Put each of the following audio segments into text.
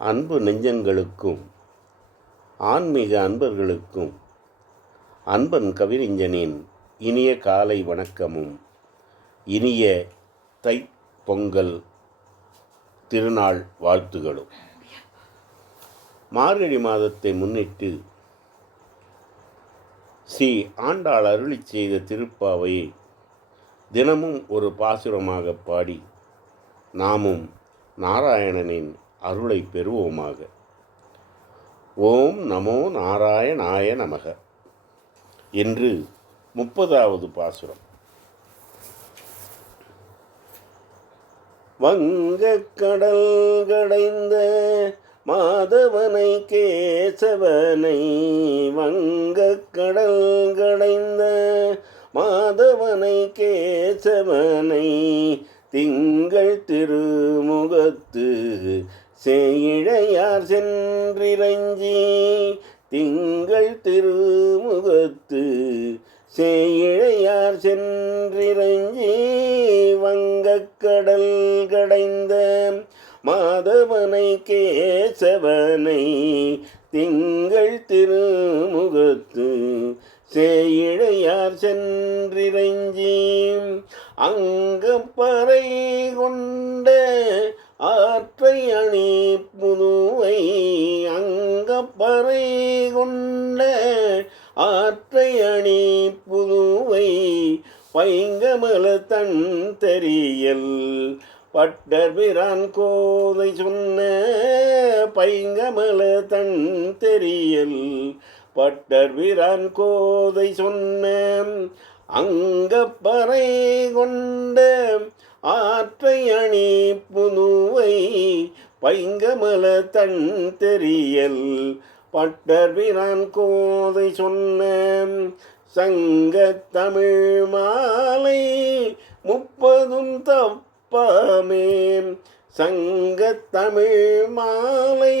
அன்பு நெஞ்சங்களுக்கும் ஆன்மீக அன்பர்களுக்கும் அன்பன் கவிரிஞ்சனின் இனிய காலை வணக்கமும். இனிய தை பொங்கல் திருநாள் வாழ்த்துகளும். மார்கழி மாதத்தை முன்னிட்டு ஸ்ரீ ஆண்டாள் அருளி செய்த திருப்பாவையை தினமும் ஒரு பாசுரமாக பாடி நாமும் நாராயணனின் அருளை பெறுவோமாக. ஓம் நமோ நாராயணாய நமக. என்று முப்பதாவது பாசுரம். வங்கக் கடல் கடைந்த மாதவனை கேசவனை வங்கக் கடல் கடைந்த மாதவனை கேசவனை திங்க திங்கள் திருமுகத்து சேயிழையார் சென்றிரஞ்சி வங்கக்கடல் கடைந்த மாதவனை கேசவனை திங்கள் திருமுகத்து சேயிழையார் சென்றிறஞ்சி அங்கப்பறை கொண்ட ஆற்றை அணி புதுவை அங்க அங்கப்பறை கொண்ட ஆற்றை அணி புதுவை பைங்கமல தன் தெரியல். பட்டர் பிரான் கோதை சொன்ன பைங்கமல தன் தெரியல். பட்டர் பிரான் கோதை சொன்ன அங்கப்பறை கொண்ட ஆற்றை அணி புதுவை பைங்கமல தன் தெரியல். பட்டர் பட்டர்பிரான் கோதை சொன்ன சங்க தமிழ் மாலை முப்பதும் தப்பமே. சங்க தமிழ் மாலை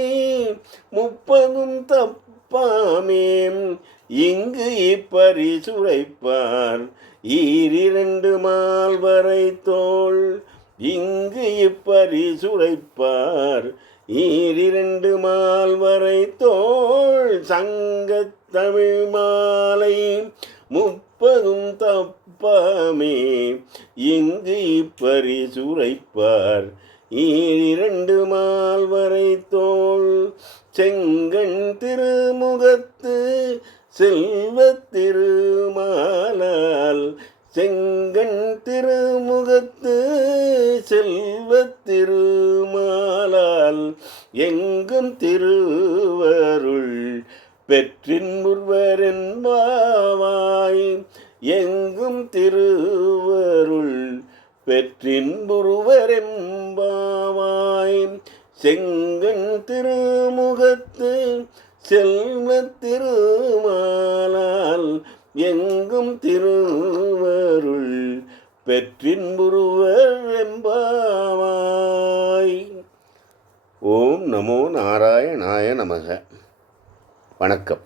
முப்பதும் தப்பாமே. இங்கு இப்பரிசுரைப்பார் ஈரிரண்டு மால்வரை தோள். இங்கு இப்பரிசுரைப்பார் ஈரிரண்டு மால்வரை தோள் சங்கத் தமிழ் மாலை முப்பதும் தப்பமே. இங்கு இப்பரிசுரைப்பார் ஈரிரண்டு மால்வரை தோல் செங்கண் திருமுகத்து செல்வத் திருமுகத்து செல்வ திருமாலால் எங்கும் திருவருள் பெற்றின் முர்வரென்பாவாய் எங்கும் திருவருள் பெற்றின் முருவரெம்பாவாய் செங்கன் திருமுகத்து செல்வ திருமாலால் எங்கும் திரு பெற்றின்புருவர் எம்பாவாய் ஓம் நமோ நாராயணாய நமக. வணக்கம்.